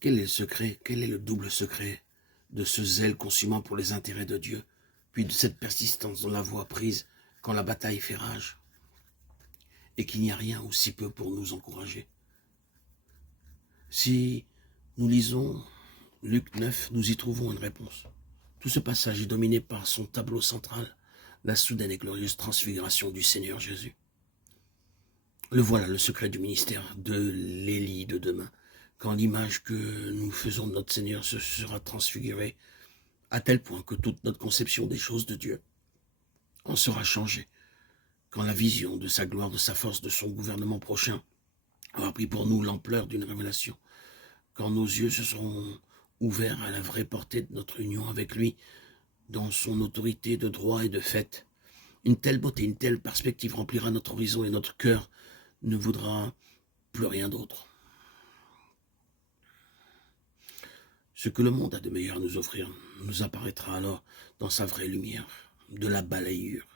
Quel est le secret? Quel est le double secret de ce zèle consumant pour les intérêts de Dieu, puis de cette persistance dans la voie prise quand la bataille fait rage, et qu'il n'y a rien ou si peu pour nous encourager? Si nous lisons Luc 9, nous y trouvons une réponse. Tout ce passage est dominé par son tableau central, la soudaine et glorieuse transfiguration du Seigneur Jésus. Le voilà, le secret du ministère de l'Élie de demain, quand l'image que nous faisons de notre Seigneur se sera transfigurée à tel point que toute notre conception des choses de Dieu en sera changée, quand la vision de sa gloire, de sa force, de son gouvernement prochain aura pris pour nous l'ampleur d'une révélation, quand nos yeux se seront ouverts à la vraie portée de notre union avec lui, dans son autorité de droit et de fait. Une telle beauté, une telle perspective remplira notre horizon et notre cœur ne voudra plus rien d'autre. Ce que le monde a de meilleur à nous offrir nous apparaîtra alors dans sa vraie lumière, de la balayure.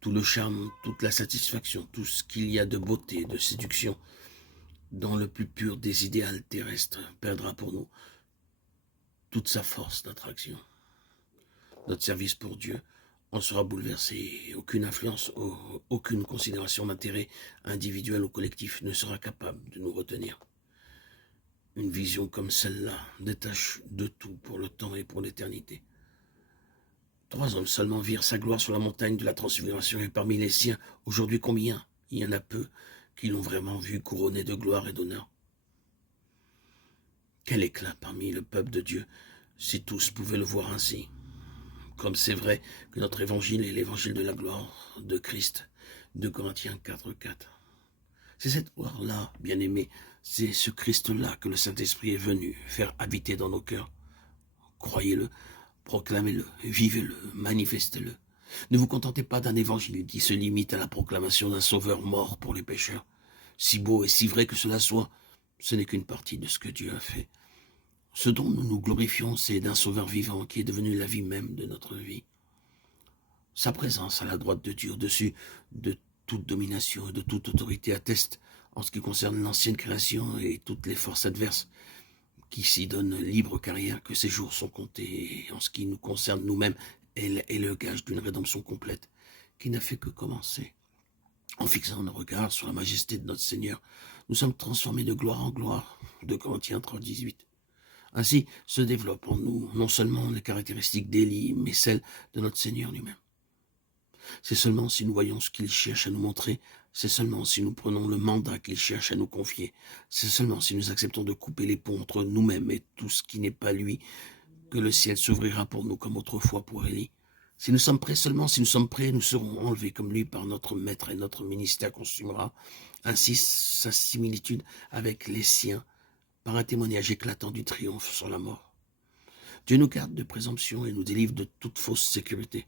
Tout le charme, toute la satisfaction, tout ce qu'il y a de beauté, de séduction, dans le plus pur des idéals terrestres, perdra pour nous toute sa force d'attraction. Notre service pour Dieu en sera bouleversé. Aucune influence, aucune considération d'intérêt individuel ou collectif ne sera capable de nous retenir. Une vision comme celle-là détache de tout pour le temps et pour l'éternité. 3 hommes seulement virent sa gloire sur la montagne de la transfiguration, et parmi les siens, aujourd'hui combien? Il y en a peu qui l'ont vraiment vu couronné de gloire et d'honneur. Quel éclat parmi le peuple de Dieu, si tous pouvaient le voir ainsi. Comme c'est vrai que notre évangile est l'évangile de la gloire de Christ, 2 Corinthiens 4:4. C'est cette gloire-là, bien-aimés, c'est ce Christ-là que le Saint-Esprit est venu faire habiter dans nos cœurs. Croyez-le, proclamez-le, vivez-le, manifestez-le. Ne vous contentez pas d'un évangile qui se limite à la proclamation d'un sauveur mort pour les pécheurs. Si beau et si vrai que cela soit, ce n'est qu'une partie de ce que Dieu a fait. Ce dont nous nous glorifions, c'est d'un sauveur vivant qui est devenu la vie même de notre vie. Sa présence à la droite de Dieu, au-dessus de toute domination et de toute autorité, atteste, en ce qui concerne l'ancienne création et toutes les forces adverses qui s'y donnent libre carrière, que ces jours sont comptés, et en ce qui nous concerne nous-mêmes, est le gage d'une rédemption complète qui n'a fait que commencer. En fixant nos regards sur la majesté de notre Seigneur, nous sommes transformés de gloire en gloire, 2 Corinthiens 3:18. Ainsi se développent en nous non seulement les caractéristiques d'Élie, mais celles de notre Seigneur lui-même. C'est seulement si nous voyons ce qu'il cherche à nous montrer, c'est seulement si nous prenons le mandat qu'il cherche à nous confier, c'est seulement si nous acceptons de couper les ponts entre nous-mêmes et tout ce qui n'est pas lui, que le ciel s'ouvrira pour nous comme autrefois pour Élie. Si nous sommes prêts, seulement si nous sommes prêts, nous serons enlevés comme lui par notre maître et notre ministère consumera ainsi sa similitude avec les siens par un témoignage éclatant du triomphe sur la mort. Dieu nous garde de présomption et nous délivre de toute fausse sécurité.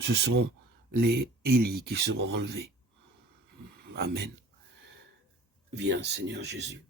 Ce seront les Élie qui seront enlevés. Amen. Viens, Seigneur Jésus.